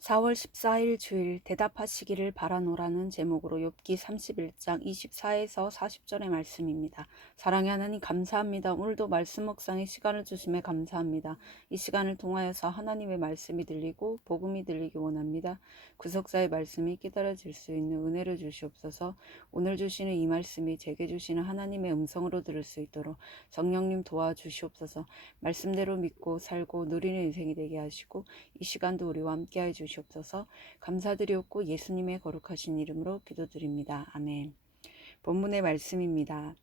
4월 14일 주일 대답하시기를 바라노라는 제목으로 욥기 31장 24에서 40절의 말씀입니다. 사랑의 하나님 감사합니다. 오늘도 말씀 묵상의 시간을 주심에 감사합니다. 이 시간을 통하여서 하나님의 말씀이 들리고 복음이 들리기 원합니다. 구속사의 말씀이 깨달아질 수 있는 은혜를 주시옵소서. 오늘 주시는 이 말씀이 제게 주시는 하나님의 음성으로 들을 수 있도록 성령님 도와주시옵소서. 말씀대로 믿고 살고 누리는 인생이 되게 하시고 이 시간도 우리와 함께해 주시옵소서. 감사드리옵고 예수님의 거룩하신 이름으로 기도드립니다. 아멘. 본문의 말씀입니다.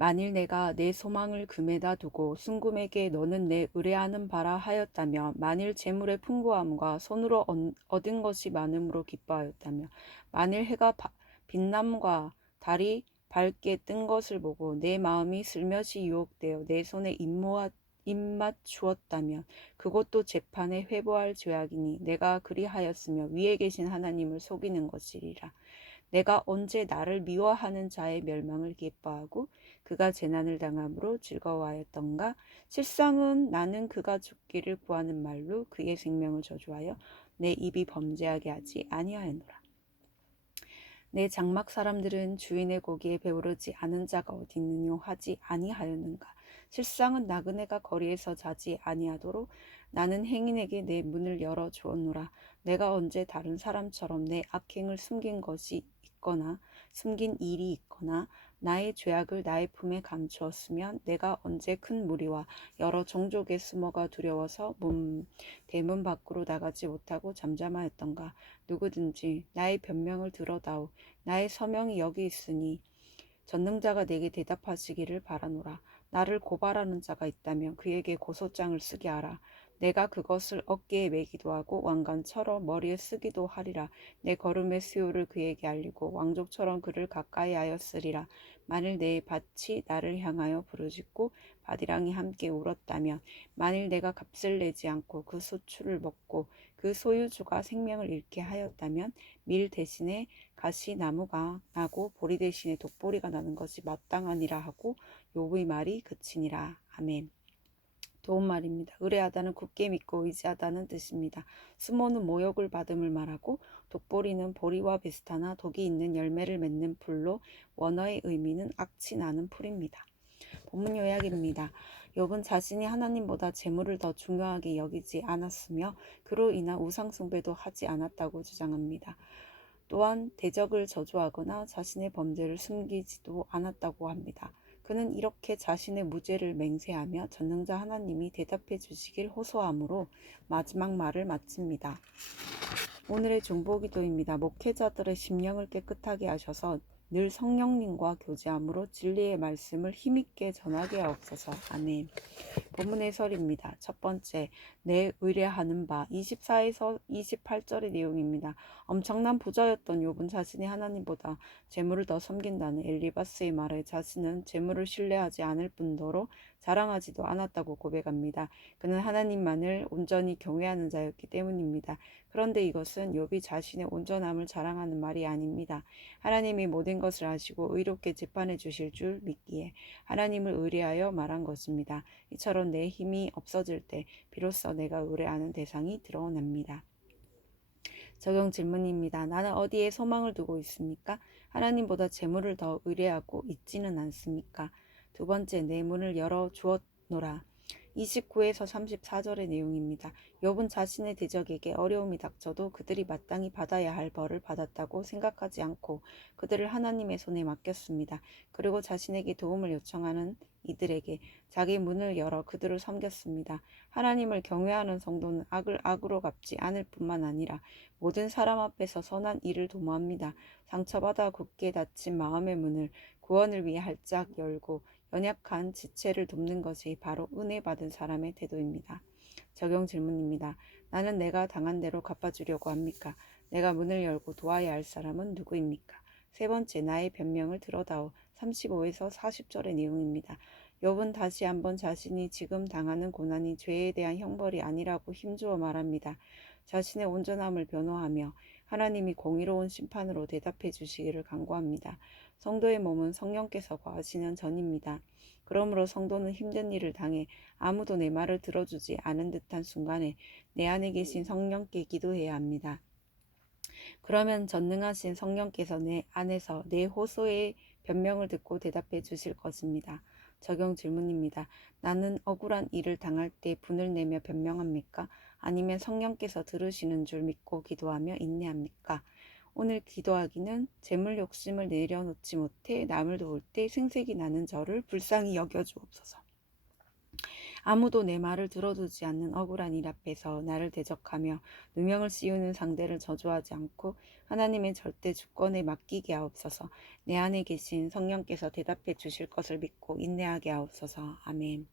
만일 내가 내 소망을 금에다 두고 순금에게 너는 내 의뢰하는 바라 하였다며, 만일 재물의 풍부함과 손으로 얻은 것이 많음으로 기뻐하였다며, 만일 해가 빛남과 달이 밝게 뜬 것을 보고 내 마음이 슬며시 유혹되어 내 손에 입맞추었다면 그것도 재판에 회부할 죄악이니 내가 그리하였으며 위에 계신 하나님을 속이는 것이리라. 내가 언제 나를 미워하는 자의 멸망을 기뻐하고 그가 재난을 당함으로 즐거워하였던가. 실상은 나는 그가 죽기를 구하는 말로 그의 생명을 저주하여 내 입이 범죄하게 하지 아니하였노라. 내 장막 사람들은 주인의 고기에 배부르지 않은 자가 어디 있느뇨 하지 아니하였는가. 실상은 나그네가 거리에서 자지 아니하도록 나는 행인에게 내 문을 열어 주었노라. 내가 언제 다른 사람처럼 내 악행을 숨긴 것이 있거나 숨긴 일이 있거나 나의 죄악을 나의 품에 감추었으면 내가 언제 큰 무리와 여러 종족에 숨어가 두려워서 대문 밖으로 나가지 못하고 잠잠하였던가. 누구든지 나의 변명을 들어다오. 나의 서명이 여기 있으니 전능자가 내게 대답하시기를 바라노라. 나를 고발하는 자가 있다면 그에게 고소장을 쓰게 하라. 내가 그것을 어깨에 매기도 하고 왕관처럼 머리에 쓰기도 하리라. 내 걸음의 수요를 그에게 알리고 왕족처럼 그를 가까이 하였으리라. 만일 내 밭이 나를 향하여 부르짖고 바디랑이 함께 울었다면, 만일 내가 값을 내지 않고 그 수출을 먹고 그 소유주가 생명을 잃게 하였다면, 밀 대신에 가시나무가 나고 보리 대신에 독보리가 나는 것이 마땅하니라 하고 욥의 말이 그치니라. 아멘. 도움말입니다. 의뢰하다는 굳게 믿고 의지하다는 뜻입니다. 수모는 모욕을 받음을 말하고 독보리는 보리와 비슷하나 독이 있는 열매를 맺는 풀로 원어의 의미는 악취 나는 풀입니다. 본문 요약입니다. 욥은 자신이 하나님보다 재물을 더 중요하게 여기지 않았으며 그로 인한 우상 숭배도 하지 않았다고 주장합니다. 또한 대적을 저주하거나 자신의 범죄를 숨기지도 않았다고 합니다. 그는 이렇게 자신의 무죄를 맹세하며 전능자 하나님이 대답해 주시길 호소하므로 마지막 말을 마칩니다. 오늘의 중보기도입니다. 목회자들의 심령을 깨끗하게 하셔서 늘 성령님과 교제함으로 진리의 말씀을 힘있게 전하게 하옵소서. 아멘. 본문 해설입니다. 첫 번째, 내 의뢰하는 바 24에서 28절의 내용입니다. 엄청난 부자였던 욥은 자신이 하나님보다 재물을 더 섬긴다는 엘리바스의 말에 자신은 재물을 신뢰하지 않을 뿐더러 자랑하지도 않았다고 고백합니다. 그는 하나님만을 온전히 경외하는 자였기 때문입니다. 그런데 이것은 욥이 자신의 온전함을 자랑하는 말이 아닙니다. 하나님이 모든 것을 아시고 의롭게 재판해 주실 줄 믿기에 하나님을 의뢰하여 말한 것입니다. 이처럼 내 힘이 없어질 때 비로소 내가 의뢰하는 대상이 드러납니다. 적용 질문입니다. 나는 어디에 소망을 두고 있습니까? 하나님보다 재물을 더 의뢰하고 있지는 않습니까? 두 번째, 내 문을 열어 주었노라. 29에서 34절의 내용입니다. 욥은 자신의 대적에게 어려움이 닥쳐도 그들이 마땅히 받아야 할 벌을 받았다고 생각하지 않고 그들을 하나님의 손에 맡겼습니다. 그리고 자신에게 도움을 요청하는 이들에게 자기 문을 열어 그들을 섬겼습니다. 하나님을 경외하는 성도는 악을 악으로 갚지 않을 뿐만 아니라 모든 사람 앞에서 선한 일을 도모합니다. 상처받아 굳게 닫힌 마음의 문을 구원을 위해 활짝 열고 연약한 지체를 돕는 것이 바로 은혜 받은 사람의 태도입니다. 적용 질문입니다. 나는 내가 당한 대로 갚아주려고 합니까? 내가 문을 열고 도와야 할 사람은 누구입니까? 세 번째, 나의 변명을 들어다오. 35에서 40절의 내용입니다. 욥은 다시 한번 자신이 지금 당하는 고난이 죄에 대한 형벌이 아니라고 힘주어 말합니다. 자신의 온전함을 변호하며 하나님이 공의로운 심판으로 대답해 주시기를 간구합니다. 성도의 몸은 성령께서 거하시는 전입니다. 그러므로 성도는 힘든 일을 당해 아무도 내 말을 들어주지 않은 듯한 순간에 내 안에 계신 성령께 기도해야 합니다. 그러면 전능하신 성령께서 내 안에서 내 호소의 변명을 듣고 대답해 주실 것입니다. 적용 질문입니다. 나는 억울한 일을 당할 때 분을 내며 변명합니까? 아니면 성령께서 들으시는 줄 믿고 기도하며 인내합니까? 오늘 기도하기는 재물 욕심을 내려놓지 못해 남을 도울 때 생색이 나는 저를 불쌍히 여겨주옵소서. 아무도 내 말을 들어주지 않는 억울한 일 앞에서 나를 대적하며 누명을 씌우는 상대를 저주하지 않고 하나님의 절대 주권에 맡기게 하옵소서. 내 안에 계신 성령께서 대답해 주실 것을 믿고 인내하게 하옵소서. 아멘.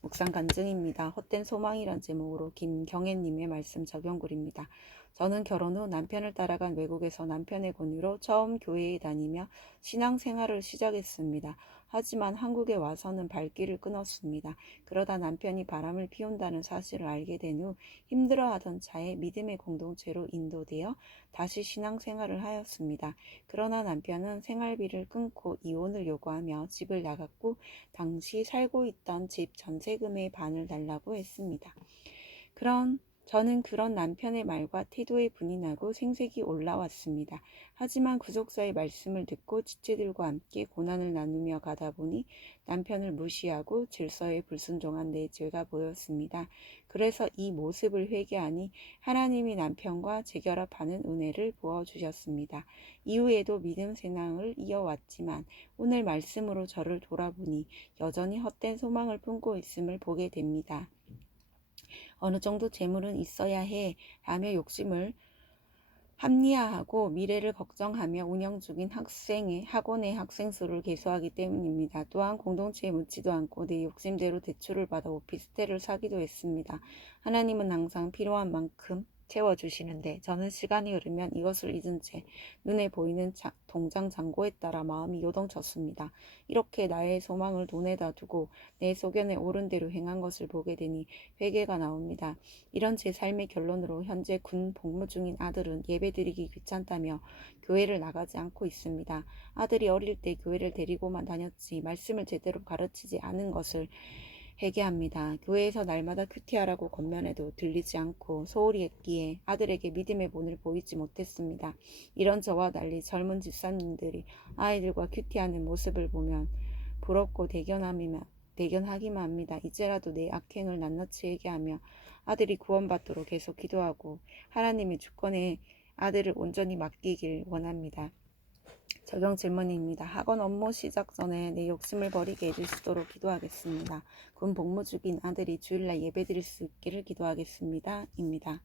묵상 간증입니다. 헛된 소망이란 제목으로 김경애님의 말씀 적용글입니다. 저는 결혼 후 남편을 따라간 외국에서 남편의 권유로 처음 교회에 다니며 신앙생활을 시작했습니다. 하지만 한국에 와서는 발길을 끊었습니다. 그러다 남편이 바람을 피운다는 사실을 알게 된 후 힘들어하던 차에 믿음의 공동체로 인도되어 다시 신앙생활을 하였습니다. 그러나 남편은 생활비를 끊고 이혼을 요구하며 집을 나갔고 당시 살고 있던 집 전세금의 반을 달라고 했습니다. 저는 그런 남편의 말과 태도에 분이 나고 생색이 올라왔습니다. 하지만 구속사의 말씀을 듣고 지체들과 함께 고난을 나누며 가다 보니 남편을 무시하고 질서에 불순종한 내 죄가 보였습니다. 그래서 이 모습을 회개하니 하나님이 남편과 재결합하는 은혜를 부어주셨습니다. 이후에도 믿음 신앙을 이어왔지만 오늘 말씀으로 저를 돌아보니 여전히 헛된 소망을 품고 있음을 보게 됩니다. 어느 정도 재물은 있어야 해 라며 욕심을 합리화하고 미래를 걱정하며 운영 중인 학원의 학생 수를 계수하기 때문입니다. 또한 공동체에 묻지도 않고 내 욕심대로 대출을 받아 오피스텔을 사기도 했습니다. 하나님은 항상 필요한 만큼 채워주시는데 저는 시간이 흐르면 이것을 잊은 채 눈에 보이는 동장 잔고에 따라 마음이 요동쳤습니다. 이렇게 나의 소망을 돈에다 두고 내 소견에 옳은 대로 행한 것을 보게 되니 회개가 나옵니다. 이런 제 삶의 결론으로 현재 군 복무 중인 아들은 예배드리기 귀찮다며 교회를 나가지 않고 있습니다. 아들이 어릴 때 교회를 데리고만 다녔지 말씀을 제대로 가르치지 않은 것을 회개합니다. 교회에서 날마다 큐티하라고 권면해도 들리지 않고 소홀히 했기에 아들에게 믿음의 본을 보이지 못했습니다. 이런 저와 달리 젊은 집사님들이 아이들과 큐티하는 모습을 보면 부럽고 대견하기만 합니다. 이제라도 내 악행을 낱낱이 회개하며 아들이 구원받도록 계속 기도하고 하나님의 주권에 아들을 온전히 맡기길 원합니다. 적용 질문입니다. 학원 업무 시작 전에 내 욕심을 버리게 해주시도록 기도하겠습니다. 군 복무 중인 아들이 주일날 예배드릴 수 있기를 기도하겠습니다. 입니다.